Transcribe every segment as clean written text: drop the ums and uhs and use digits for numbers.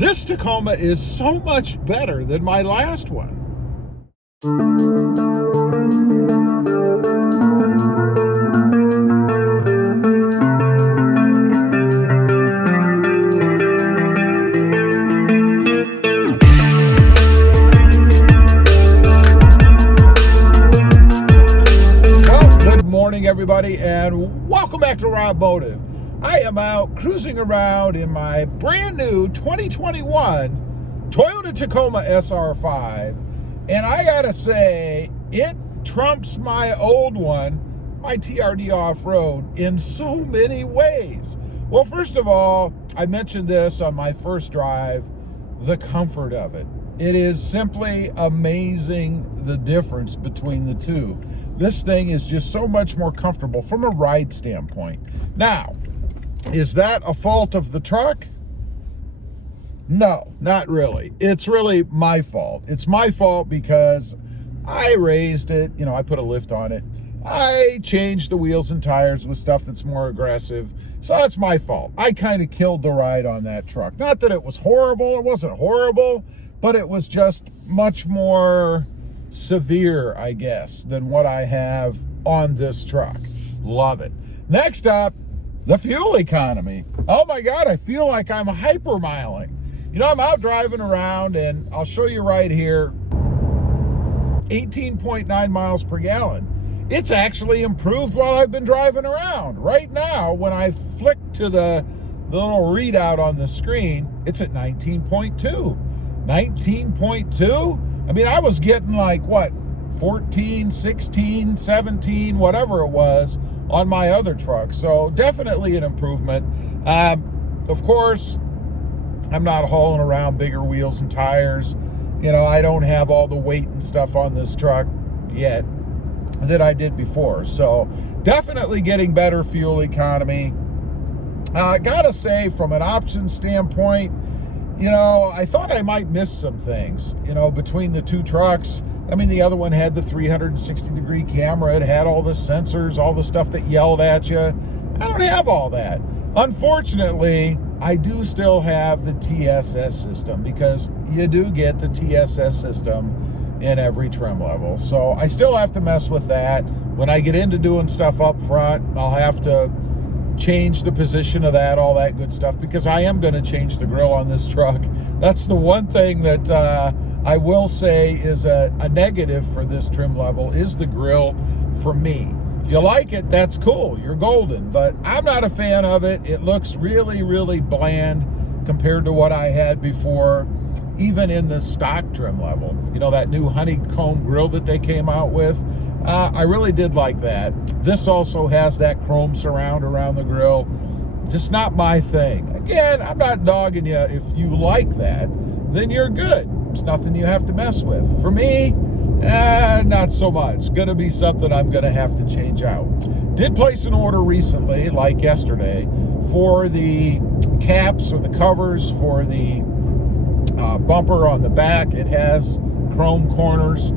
This Tacoma is so much better than my last one. Everybody, and welcome back to Robmotive. I am out cruising around in my brand new 2021 Toyota Tacoma SR5, and I gotta say, it trumps my old one, my TRD off-road, in so many ways. Well, first of all, I mentioned this on my first drive, the comfort of it. It is simply amazing, the difference between the two. This thing is just so much more comfortable from a ride standpoint. Now, is that a fault of the truck? No, not really. It's really my fault. It's my fault because I raised it, I put a lift on it. I changed the wheels and tires with stuff that's more aggressive. So that's my fault. I kind of killed the ride on that truck. Not that it was horrible. It wasn't horrible, but it was just much more severe, I guess, than what I have on this truck. Love it. Next up, the fuel economy. Oh my God, I feel like I'm hypermiling. I'm out driving around, and I'll show you right here, 18.9 miles per gallon. It's actually improved while I've been driving around. Right now, when I flick to the little readout on the screen, it's at 19.2. 19.2? I mean, I was getting like, 14, 16, 17, whatever it was on my other truck. So definitely an improvement. Of course, I'm not hauling around bigger wheels and tires. I don't have all the weight and stuff on this truck yet that I did before. So definitely getting better fuel economy. I gotta say, from an options standpoint, I thought I might miss some things, between the two trucks. I mean, the other one had the 360-degree camera. It had all the sensors, all the stuff that yelled at you. I don't have all that. Unfortunately, I do still have the TSS system, because you do get the TSS system in every trim level. So I still have to mess with that. When I get into doing stuff up front, I'll have to change the position of that, all that good stuff, because I am going to change the grill on this truck. That's the one thing that I will say is a negative for this trim level, is the grill for me. If you like it, that's cool, you're golden, but I'm not a fan of it. It looks really, really bland compared to what I had before, even in the stock trim level. That new honeycomb grill that they came out with, I really did like that. This also has that chrome surround around the grill. Just not my thing. Again, I'm not dogging you. If you like that, then you're good. It's nothing you have to mess with. For me, not so much. Gonna be something I'm gonna have to change out. Did place an order recently, like yesterday, for the caps or the covers for the bumper on the back. It has chrome corners.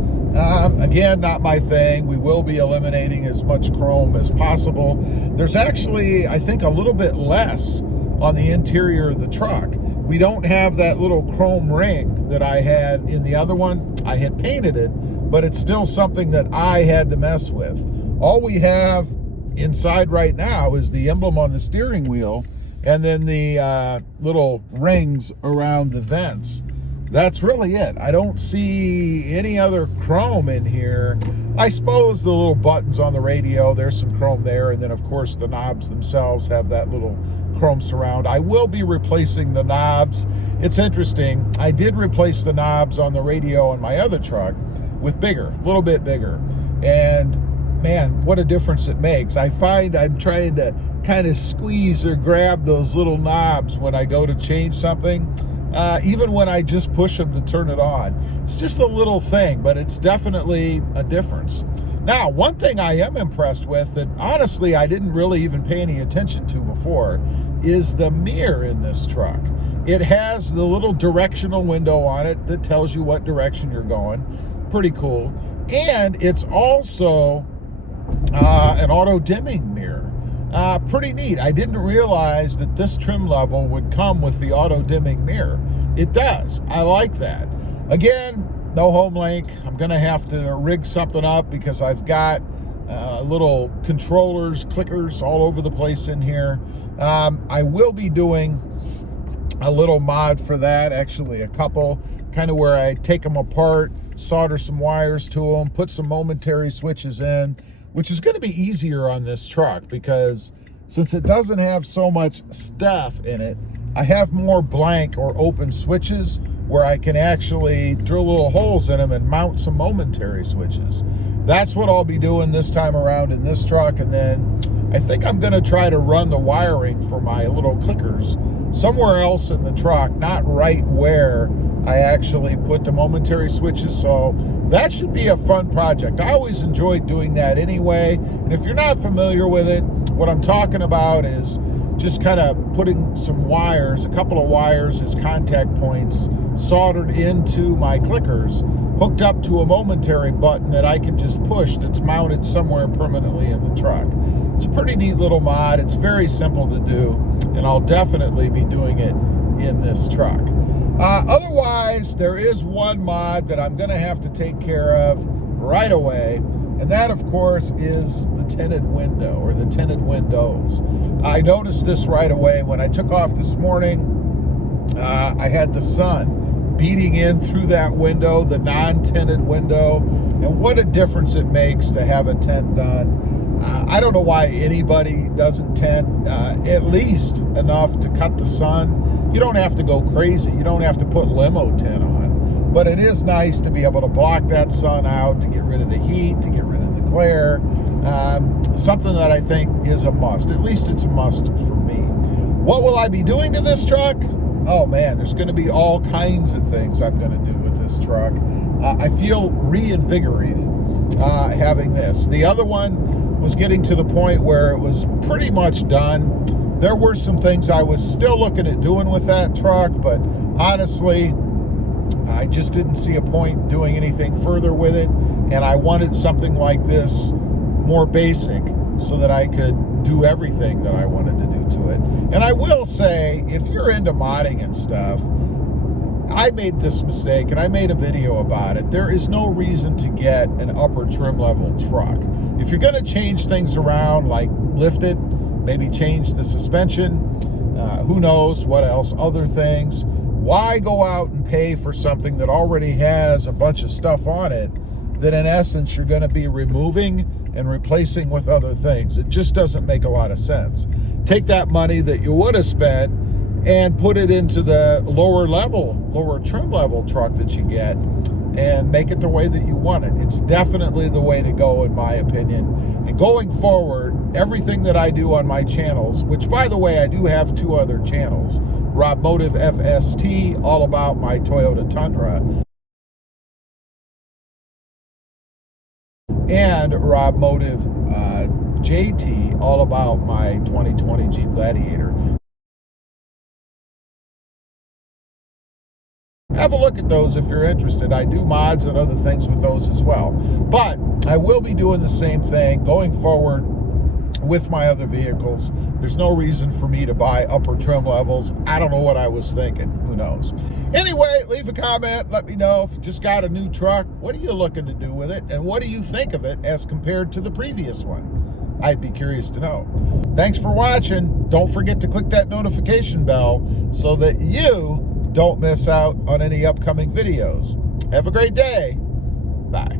Again, not my thing. We will be eliminating as much chrome as possible. There's actually, I think, a little bit less on the interior of the truck. We don't have that little chrome ring that I had in the other one. I had painted it, but it's still something that I had to mess with. All we have inside right now is the emblem on the steering wheel, and then the little rings around the vents. That's really it. I don't see any other chrome in here. I suppose the little buttons on the radio, there's some chrome there. And then, of course, the knobs themselves have that little chrome surround. I will be replacing the knobs. It's interesting. I did replace the knobs on the radio on my other truck with bigger, a little bit bigger. And, man, what a difference it makes. I find I'm trying to kind of squeeze or grab those little knobs when I go to change something. Even when I just push them to turn it on. It's just a little thing, but it's definitely a difference. Now, one thing I am impressed with that honestly I didn't really even pay any attention to before is the mirror in this truck. It has the little directional window on it that tells you what direction you're going. Pretty cool. And it's also an auto dimming mirror. Pretty neat. I didn't realize that this trim level would come with the auto dimming mirror. it does. I like that. Again, no home link. I'm going to have to rig something up because I've got little controllers, clickers all over the place in here. I will be doing a little mod for that, actually a couple, kind of where I take them apart, solder some wires to them, put some momentary switches in, which is going to be easier on this truck because since it doesn't have so much stuff in it, I have more blank or open switches where I can actually drill little holes in them and mount some momentary switches. That's what I'll be doing this time around in this truck. And then I think I'm going to try to run the wiring for my little clickers somewhere else in the truck, not right where I actually put the momentary switches. So that should be a fun project. I always enjoyed doing that anyway. And if you're not familiar with it, what I'm talking about is just kind of putting some wires, a couple of wires as contact points, soldered into my clickers, hooked up to a momentary button that I can just push that's mounted somewhere permanently in the truck. It's a pretty neat little mod. It's very simple to do, and I'll definitely be doing it in this truck. Otherwise, there is one mod that I'm going to have to take care of right away, and that, of course, is the tinted window or the tinted windows. I noticed this right away when I took off this morning. I had the sun beating in through that window, the non-tinted window, and what a difference it makes to have a tint done. I don't know why anybody doesn't tint at least enough to cut the sun. You don't have to go crazy. You don't have to put limo tint on. But it is nice to be able to block that sun out, to get rid of the heat, to get rid of the glare. Something that I think is a must. At least it's a must for me. What will I be doing to this truck? Oh man, there's going to be all kinds of things I'm going to do with this truck. I feel reinvigorated having this. The other one was getting to the point where it was pretty much done. There were some things I was still looking at doing with that truck, but honestly, I just didn't see a point in doing anything further with it, and I wanted something like this more basic so that I could do everything that I wanted to do to it. And I will say, if you're into modding and stuff, I made this mistake and I made a video about it. There is no reason to get an upper trim level truck. If you're going to change things around, like lift it, maybe change the suspension, who knows what else, other things, why go out and pay for something that already has a bunch of stuff on it that in essence you're going to be removing and replacing with other things? It just doesn't make a lot of sense. Take that money that you would have spent and put it into the lower trim level truck that you get and make it the way that you want it. It's definitely the way to go, in my opinion. And going forward, everything that I do on my channels, which by the way, I do have two other channels, Robmotive FST, all about my Toyota Tundra, and Robmotive JT, all about my 2020 Jeep Gladiator. Have a look at those if you're interested. I do mods and other things with those as well. But I will be doing the same thing going forward with my other vehicles. There's no reason for me to buy upper trim levels. I don't know what I was thinking. Who knows? Anyway, leave a comment. Let me know if you just got a new truck. What are you looking to do with it? And what do you think of it as compared to the previous one? I'd be curious to know. Thanks for watching. Don't forget to click that notification bell so that you don't miss out on any upcoming videos. Have a great day. Bye.